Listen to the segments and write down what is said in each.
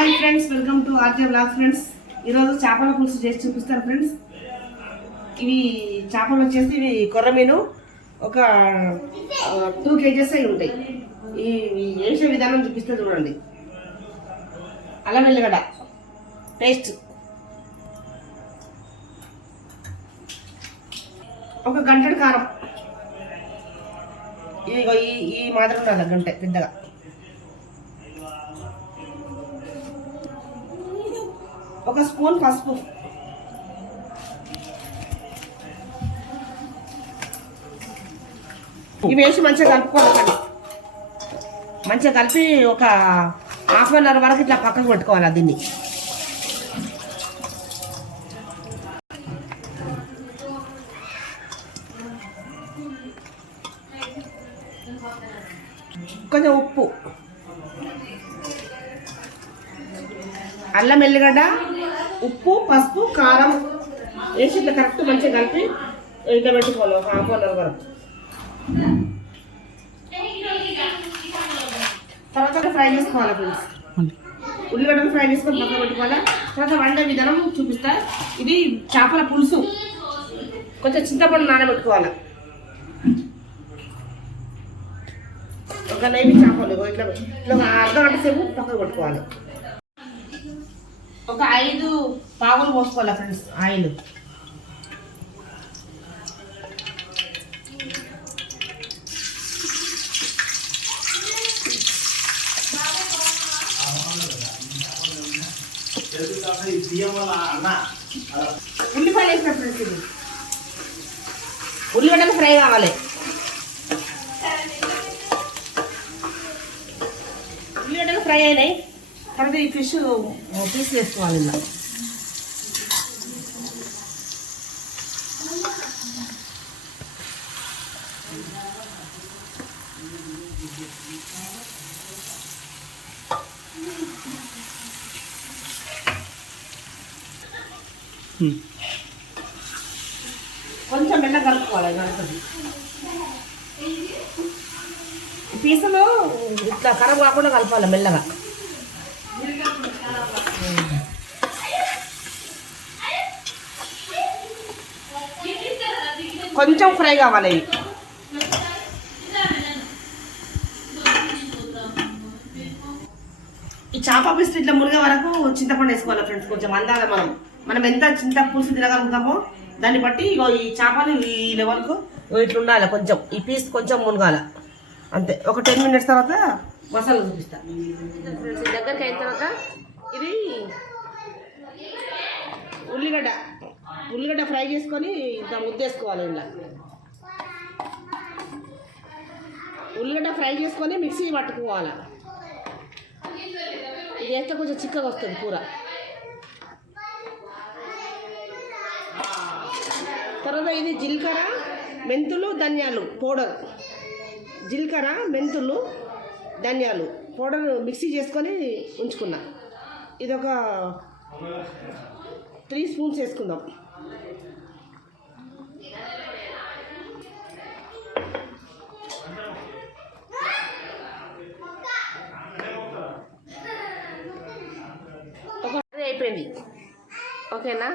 Hi friends, welcome to RJ blog friends. ఈరోజు చేపల పులుసు చేసి చూపిస్తాను ఫ్రెండ్స్. ఇవి చేపలు వచ్చేసి ఇవి కొర్రమీను ఒక 2 kgs అయి ఉంటాయి. ఈ వేసే విధానం చూపిస్తే చూడండి. అల్లం వెల్లిగడ్డ పేస్ట్, ఒక గంటెడు కారం, ఈ మాదిరి ఉండాలి గంట పెద్దగా, ఒక స్పూన్ పసుపు, ఇవి వేసి మంచిగా కలుపుకోవాలి. మంచిగా కలిపి ఒక ½ గంట వరకు ఇట్లా పక్కకు పెట్టుకోవాలి. దీన్ని కొంచెం ఉప్పు, అల్లం వెల్లిగడ్డ, ఉప్పు, పసుపు, కారం వేసి ఇట్లా కరెక్ట్ మంచిగా కలిపి ఇట్లా పెట్టుకోవాలి ఒక ½ గంట వరకు. తర్వాత ఫ్రై చేసుకోవాలి ఫ్రెండ్స్. ఉల్లిగడ్డలు ఫ్రై చేసుకొని పక్కన పెట్టుకోవాలి. తర్వాత వండే విధానం చూపిస్తా. ఇది చేపల పులుసు, కొంచెం చింతపండు నానబెట్టుకోవాలి. ఒక నెయ్యి చేపలు ఇట్లా ఇట్లా ఒక ½ గంట సేపు పక్కన పెట్టుకోవాలి. ఒక 5 పావులు పోసుకోవాలి ఫ్రెండ్స్ ఆయిల్. ఉల్లిపాయలు వేసిన ఫ్రెండ్స్, ఇది ఉల్లిగడ్డలు ఫ్రై కావాలి. ఉల్లిగడ్డలు ఫ్రై అయినాయి. తర్వాత ఈ ఫిష్ పీస్ వేసుకోవాలి. ఇలా కొంచెం మెల్లగా కలుపుకోవాలి. కలుపుతుంది పీసులు ఇట్లా ఖరాబ్ కాకుండా కలపాలి మెల్లగా. కొంచెం ఫ్రై కావాలి. ఈ చేప పీస్ ఇట్లా మునిగే వరకు చింతపండు వేసుకోవాలి ఫ్రెండ్స్. కొంచెం అందాలి. మనం ఎంత చింత పులుసు తినగలుగుతామో దాన్ని బట్టి ఈ చేపలు ఈ లెవెల్కు ఇట్లా ఉండాలి. కొంచెం ఈ పీస్ కొంచెం మునగాల అంతే. ఒక 10 minutes తర్వాత మసాలా చూపిస్తా ఫ్రెండ్స్. దగ్గరికి అయిన తర్వాత ఇది ఉల్లిగడ్డ ఫ్రై చేసుకొని ఇంత ముద్దేసుకోవాలి. ఇలా ఉల్లిగడ్డ ఫ్రై చేసుకొని మిక్సీ పట్టుకోవాలి. ఇది వేస్తే కొంచెం చిక్కగా వస్తుంది కూర. తర్వాత ఇది జీలకర్ర, మెంతులు, ధనియాలు పౌడర్. జీలకర్ర, మెంతులు, ధనియాలు పౌడర్ మిక్సీ చేసుకొని ఉంచుకున్నా. ఇది ఒక 3 స్పూన్స్ వేసుకుందాం. ఒక అయిపోయింది. ఓకేనా?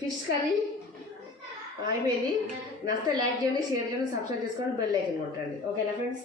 ఫిష్ కర్రీ అయిపోయింది. నచ్చితే లైక్ చేయండి, షేర్ చేయండి, సబ్స్క్రైబ్ చేసుకోండి, బెల్ ఐకాన్ కొట్టండి. ఓకేనా ఫ్రెండ్స్?